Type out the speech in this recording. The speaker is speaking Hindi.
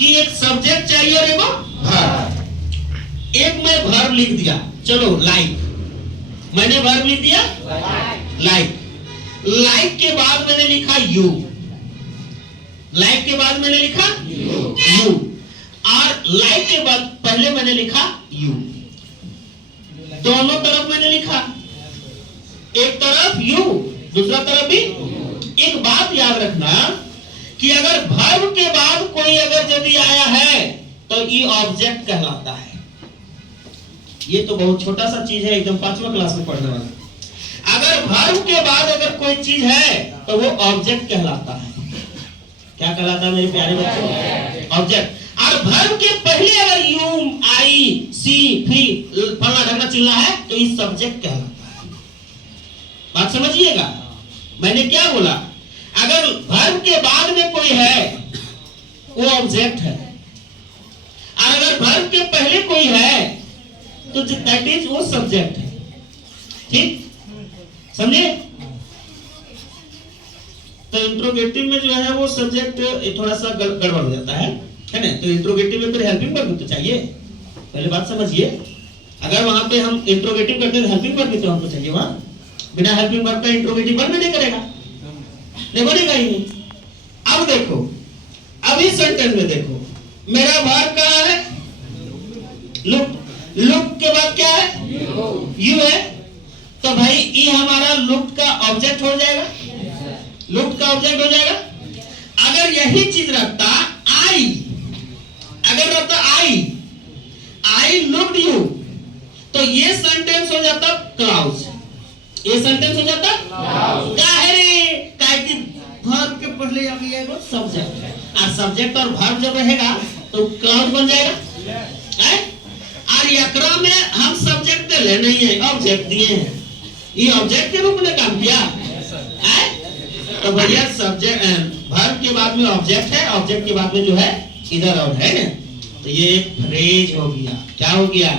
कि एक सब्जेक्ट चाहिए और एगो वर्ब। एक मैं वर्ब लिख दिया, चलो लाइक, मैंने वर्ब लिख दिया लाइक। लाइक के बाद मैंने लिखा यू, लाइक के बाद मैंने लिखा यू, और लाइक के बाद पहले मैंने लिखा यू। दोनों तरफ मैंने लिखा, एक तरफ यू दूसरा तरफ भी। एक बात याद रखना कि अगर वर्ब के बाद कोई अगर यदि आया है तो ये ऑब्जेक्ट कहलाता है। ये तो बहुत छोटा सा चीज है, एकदम 5वां क्लास में पढ़ने वाला। अगर वर्ब के बाद अगर कोई चीज है तो वो ऑब्जेक्ट कहलाता है। क्या कहलाता है मेरे प्यारे बच्चों? ऑब्जेक्ट। और वर्ब के पहले अगर यू, आई, सी, फी, फलना ढकना चिल्ला है तो ये सब्जेक्ट कहलाता है। बात समझिएगा, मैंने क्या बोला? अगर वर्ब के बाद में कोई है वो ऑब्जेक्ट है, और अगर वर्ब के पहले कोई है तो दैट इज वो सब्जेक्ट है। ठीक, समझे? तो इंट्रोगेटिव में जो है वो सब्जेक्ट थोड़ा सा गड़बड़ हो जाता है ना? तो इंट्रोगेटिव में फिर हेल्पिंग वर्ब तो चाहिए, पहले बात समझिए। अगर वहां पे हम इंट्रोगेटिव करते हैं तो हेल्पिंग वर्ब भी तो हमको चाहिए। वहां बिना हेल्पिंग वर्ब का इंट्रोगेटिव वर्ब नहीं करेगा, नहीं बनेगा ही नहीं। अब देखो, अब इस सेंटेंस में देखो, मेरा वर्ब कहां है? लुक। लुक के बाद क्या है? यू है। तो भाई ये हमारा लुक का ऑब्जेक्ट हो जाएगा, लुक का ऑब्जेक्ट हो जाएगा। अगर यही चीज रहता आई, अगर रहता आई लुक्ड यू, तो ये सेंटेंस हो जाता क्लाउज, ये सेंटेंस हो जाता काहे रे? काहे कि वर्ब के पहले आ गया है सब्जेक्ट, और सब्जेक्ट और वर्ब जब रहेगा तो क्लाउज बन जाएगा है? और एकरा में हम सब्जेक्ट ले नहीं है, ऑब्जेक्ट दिए हैं। ये ऑब्जेक्ट के रूप में काम किया है। तो भैया सब्जेक्ट वर्ब के बाद में ऑब्जेक्ट है, ऑब्जेक्ट के बाद में जो है इधर और है ना, तो ये एक फ्रेज हो गया। क्या हो गया?